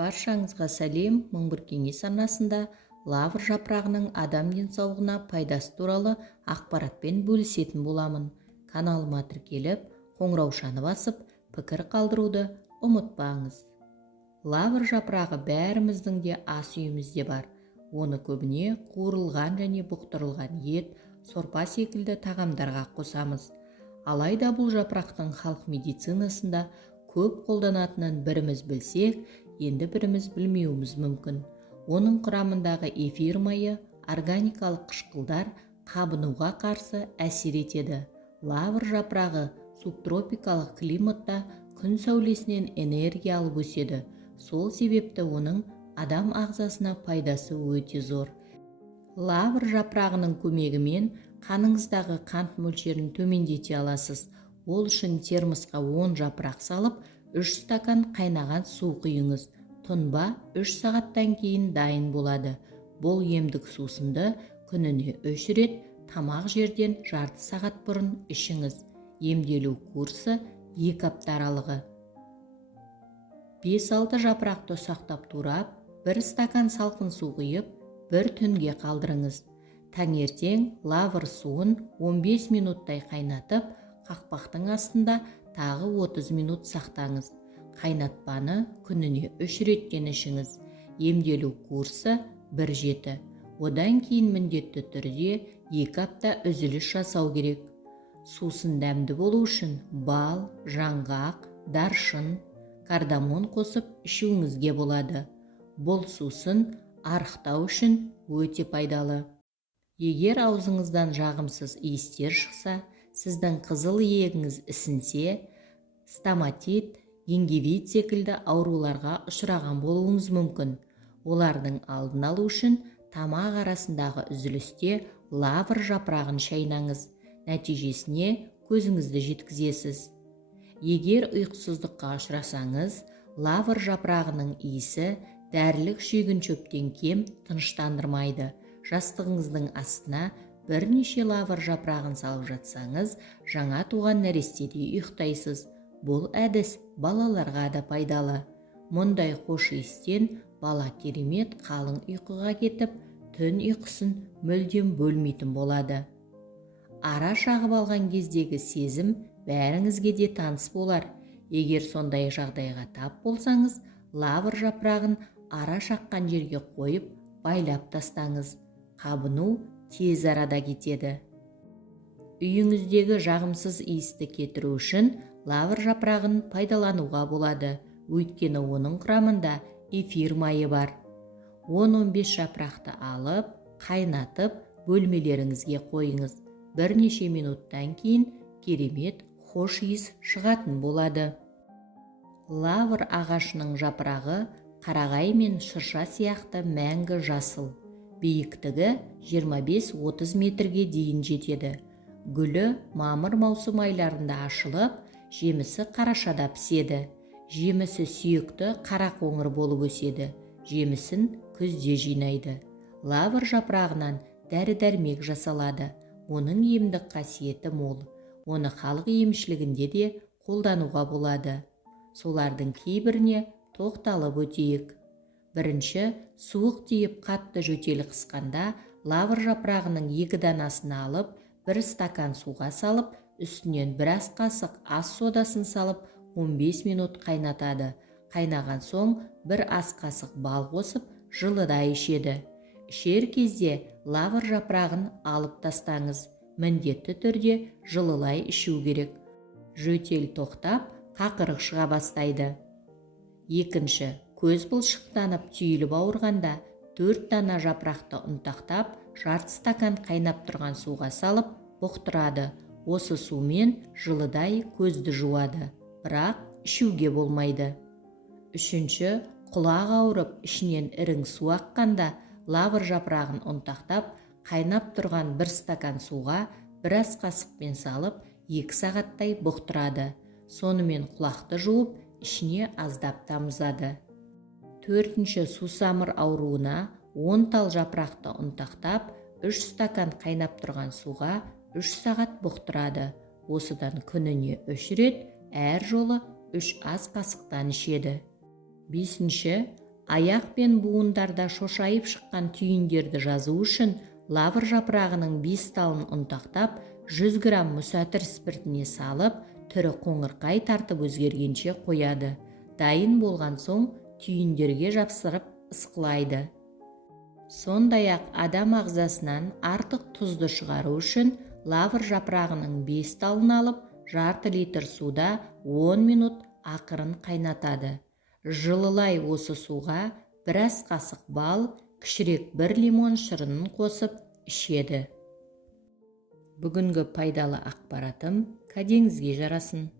Баршаңызға сәлем. Мың бір кеңес арнасында лавр жапырағының адам денсаулығына пайдасы туралы ақпаратпен бөлісетін боламын. Каналыма тіркеліп, қоңыраушаны басып, пікір қалдыруды ұмытпаңыз. Лавр жапырағы бәріміздің де ас үйімізде бар. Оны көбіне қуырылған және бұқтырылған ет, сорпа секілді тағамдарға қосамыз. Алайда бұл жапырақтың халық медицинасында көп қолданатынын біріміз білсек, енді біріміз білмеуіміз мүмкін. Оның құрамындағы эфир майы, органикалық қышқылдар қабынуға қарсы әсер етеді. Лавр жапырағы субтропикалық климатта күн сәулесінен энергия алып өседі. Сол себепті оның адам ағзасына пайдасы өте зор. Лавр жапырағының көмегімен қаныңыздағы қант мөлшерін төмендете аласыз. Ол үшін термосқа 10 жапырақ салып, 3 стакан қайнаған су құйыңыз. Тұнба 3 сағаттан кейін дайын болады. Бұл емдік сусынды күніне 3 рет тамақ жерден жарты сағат бұрын ішіңіз. Емделу курсы 2 апта аралығы. 5-6 жапырақты ұсақтап турап, 1 стакан салқын су құйып, 1 түнге қалдырыңыз. Таңертең лавр суын 15 минуттай қайнатып, қақпақтың астында тағы 30 минут сақтаңыз. Қайнатпаны күніне 3 реттен ішіңіз. Емделу курсы 1-7. Одан кейін міндетті түрде 2 апта үзіліс жасау керек. Сусын дәмді болу үшін бал, жаңғақ, даршын, кардамон қосып ішуіңізге болады. Бұл сусын арықтау үшін өте пайдалы. Егер аузыңыздан жағымсыз иістер шықса, сіздің қызыл иегіңіз ісінсе, стоматит, гингивит секілді ауруларға ұшыраған болуыңыз мүмкін. Олардың алдын алу үшін тамақ арасындағы үзілісте лавр жапырағын шайнаңыз. Нәтижесіне көзіңізді жеткізесіз. Егер ұйқысыздыққа ұшырасаңыз, лавр жапырағының иісі дәрілік шүйгін шөптен кем тыныштандырмайды. Жастығыңыздың астына бірнеше лавр жапырағын салып жатсаңыз, жаңа туған нәрестеде ұйықтайсыз. Бұл әдіс балаларға да пайдалы. Мұндай хош иістен бала керемет қалың ұйқыға кетіп, түн ұйқысын мүлдем бөлмейтін болады. Ара шағып алған кездегі сезім бәріңізге де таныс болар. Егер сондай жағдайға тап болсаңыз, лавр жапырағын ара шаққан жерге қойып, байлап тастаңыз. Қабыну тез арада кетеді. Үйіңіздегі жағымсыз иісті кетіру үшін лавр жапырағын пайдалануға болады. Өйткені оның құрамында эфир майы бар. 10-15 жапырақты алып, қайнатып, бөлмелеріңізге қойыңыз. Бірнеше минуттан кейін керемет хош иіс шығатын болады. Лавр ағашының жапырағы қарағай мен шырша сияқты мәңгі жасыл. Биіктігі 25-30 метрге дейін жетеді. Гүлі мамыр маусым айларында ашылып, жемісі қарашада піседі. Жемісі сүйекті қара қоңыр болып өседі. Жемісін күзде жинайды. Лавр жапырағынан дәрі-дәрмек жасалады. Оның емдік қасиеті мол. Оны халық емшілігінде де қолдануға болады. Солардың кейбіріне тоқталып өтейік. Бірінші, суық тиіп қатты жөтел қысқанда лавр жапырағының 2 данасын алып, 1 стакан суға салып, үстінен 1 ас қасық ас содасын салып, 15 минут қайнатады. Қайнаған соң 1 ас қасық бал қосып, жылыда ішеді. Ішер кезде лавр жапырағын алып тастаңыз. Міндетті түрде жылылай ішу керек. Жөтел тоқтап, қақырық шыға бастайды. Екінші, көз бұлшықтанып түйіліп ауырғанда 4 дана жапырақты ұнтақтап, жарты стакан қайнап тұрған суға салып, бұқтырады. Осы сумен жылыдай көзді жуады. Бірақ ішуге болмайды. Үшінші, құлақ ауырып, ішінен ірің су аққанда, лавр жапырағын ұнтақтап, қайнап тұрған 1 стакан суға 1 ас қасықпен салып, 2 сағаттай бұқтырады. Сонымен құлақты жуып, ішіне аздап тамызады. Төртінші, сусамыр ауруына 10 тал жапырақты ұнтақтап, 3 стакан қайнап тұрған суға 3 сағат бұқтырады. Осыдан күніне 3 рет, әр жолы 3 ас қасықтан ішеді. Бесінші, Аяқ пен буындарда шошайып шыққан түйіндерді жазу үшін лавр жапырағының 5 талын ұнтақтап 100 грамм мүсәтір спиртіне салып, түрі қоңырқай тартып өзгергенше қояды. Дайын болған соң түйіндерге жапсырып ысқылайды. Сондай-ақ адам ағзасынан артық тұзды шығару үшін лавр жапырағының 5 талын алып, жарты литр суда 10 минут ақырын қайнатады. Жылылай осы суға біраз қасық бал, кішірек 1 лимон шырынын қосып ішеді. Бүгінгі пайдалы ақпаратым кәдеңізге жарасын.